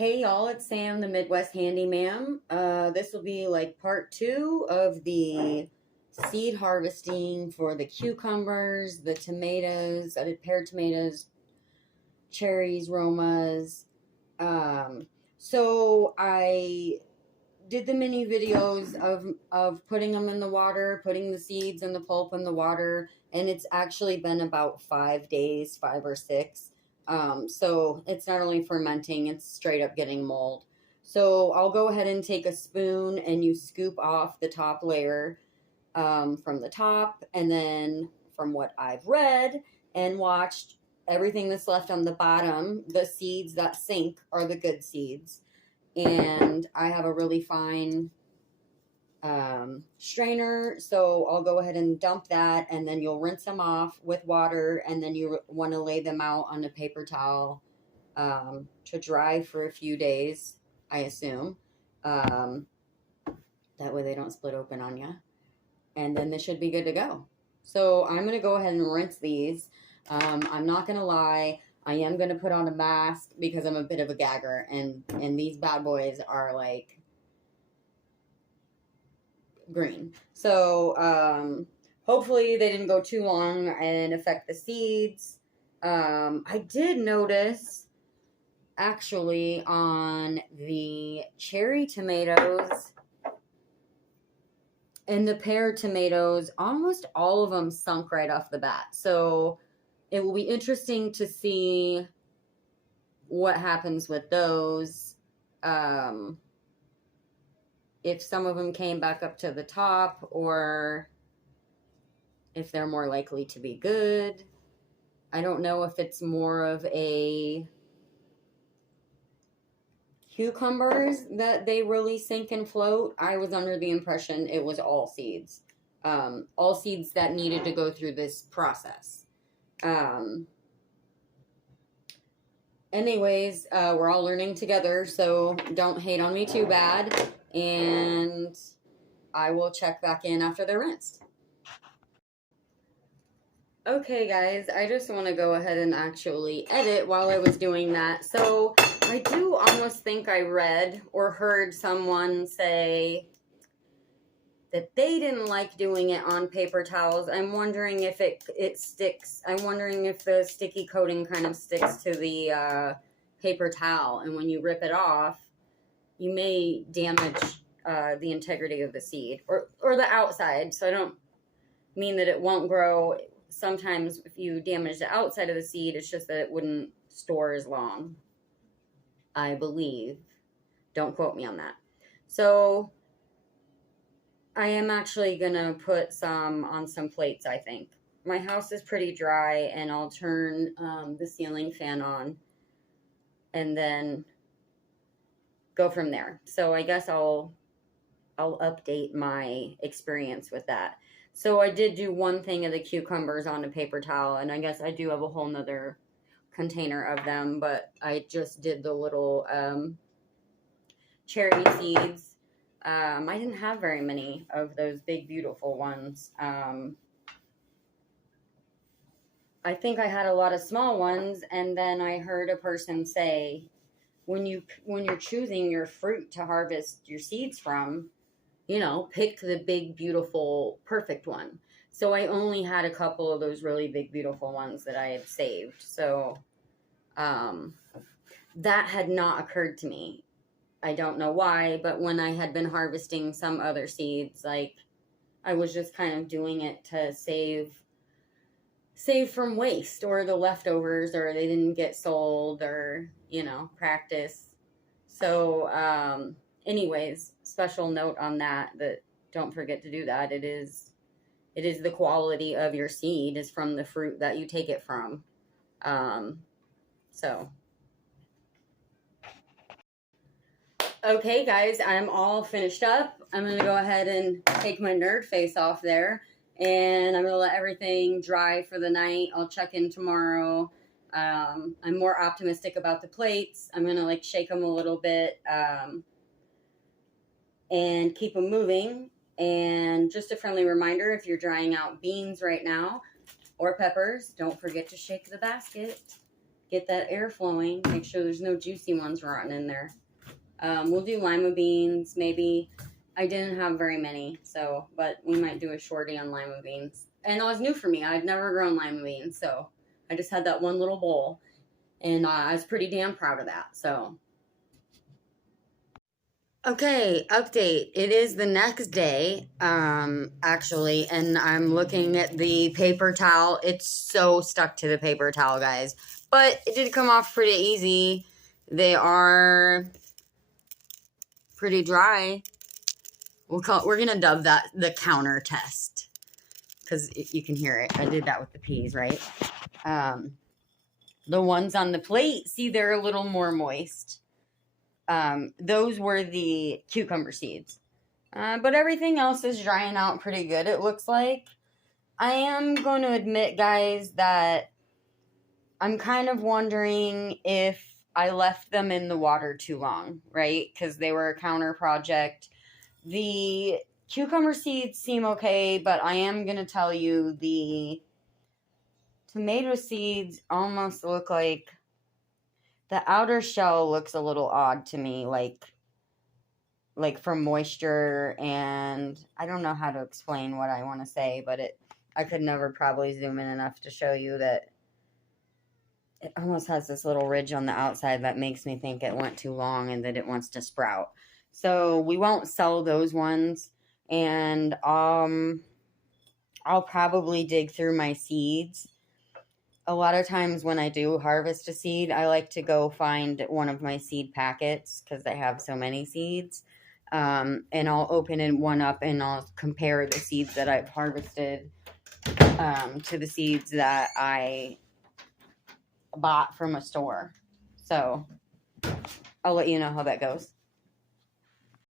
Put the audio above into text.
Hey y'all, it's Sam, the Midwest Handyman. This will be like part 2 of the seed harvesting for the cucumbers, the tomatoes. I did pear tomatoes, cherries, romas. So I did the mini videos of putting them in the water, putting the seeds and the pulp in the water, and it's actually been about 5 days, 5 or 6. So it's not only fermenting, it's straight up getting mold. So I'll go ahead and take a spoon and you scoop off the top layer from the top, and then from what I've read and watched, everything that's left on the bottom, the seeds that sink, are the good seeds. And I have a really fine strainer, so I'll go ahead and dump that, and then you'll rinse them off with water, and then you want to lay them out on a paper towel to dry for a few days, I assume. That way they don't split open on you, and then this should be good to go. So I'm going to go ahead and rinse these. I'm not going to lie, I am going to put on a mask because I'm a bit of a gagger, and these bad boys are like green. So hopefully they didn't go too long and affect the seeds. I did notice actually on the cherry tomatoes and the pear tomatoes, almost all of them sunk right off the bat. So it will be interesting to see what happens with those. If some of them came back up to the top, or if they're more likely to be good. I don't know if it's more of a cucumbers that they really sink and float. I was under the impression it was all seeds that needed to go through this process. Anyways, we're all learning together, so don't hate on me too bad, and I will check back in after they're rinsed. Okay guys, I just want to go ahead and actually edit while I was doing that. So I do almost think I read or heard someone say that they didn't like doing it on paper towels. I'm wondering if it sticks. I'm wondering if the sticky coating kind of sticks to the paper towel, and when you rip it off, you may damage the integrity of the seed or the outside. So I don't mean that it won't grow. Sometimes if you damage the outside of the seed, it's just that it wouldn't store as long, I believe. Don't quote me on that. So I am actually going to put some on some plates, I think. My house is pretty dry, and I'll turn the ceiling fan on and then go from there. So I guess I'll update my experience with that. So I did do one thing of the cucumbers on a paper towel, and I guess I do have a whole nother container of them, but I just did the little cherry seeds. I didn't have very many of those big, beautiful ones. I think I had a lot of small ones, and then I heard a person say, when you're choosing your fruit to harvest your seeds from, pick the big, beautiful, perfect one. So I only had a couple of those really big, beautiful ones that I had saved. So that had not occurred to me. I don't know why, but when I had been harvesting some other seeds, like, I was just kind of doing it to save from waste or the leftovers, or they didn't get sold, or, practice. So, anyways, special note on that don't forget to do that. It is the quality of your seed is from the fruit that you take it from. So okay guys, I'm all finished up. I'm gonna go ahead and take my nerd face off there, and I'm gonna let everything dry for the night. I'll check in tomorrow. I'm more optimistic about the plates. I'm gonna shake them a little bit and keep them moving. And just a friendly reminder, if you're drying out beans right now or peppers, don't forget to shake the basket. get that air flowing. Make sure there's no juicy ones rotten in there. We'll do lima beans, maybe. I didn't have very many, so, but we might do a shorty on lima beans. And it was new for me. I'd never grown lima beans, so I just had that one little bowl, and I was pretty damn proud of that, so. Okay, update. It is the next day, actually, and I'm looking at the paper towel. It's so stuck to the paper towel, guys. But it did come off pretty easy. They are pretty dry. We're gonna dub that the counter test, because you can hear it. I did that with the peas, right? The ones on the plate, see, they're a little more moist. Those were the cucumber seeds. But everything else is drying out pretty good, it looks like. I am going to admit, guys, that I'm kind of wondering if I left them in the water too long, right? Because they were a counter project. The cucumber seeds seem okay, but I am going to tell you the tomato seeds almost look like the outer shell looks a little odd to me, like from moisture, and I don't know how to explain what I want to say, but I could never probably zoom in enough to show you that it almost has this little ridge on the outside that makes me think it went too long and that it wants to sprout. So we won't sell those ones, and I'll probably dig through my seeds. A lot of times when I do harvest a seed, I like to go find one of my seed packets because I have so many seeds. And I'll open one up and I'll compare the seeds that I've harvested to the seeds that I bought from a store. So I'll let you know how that goes.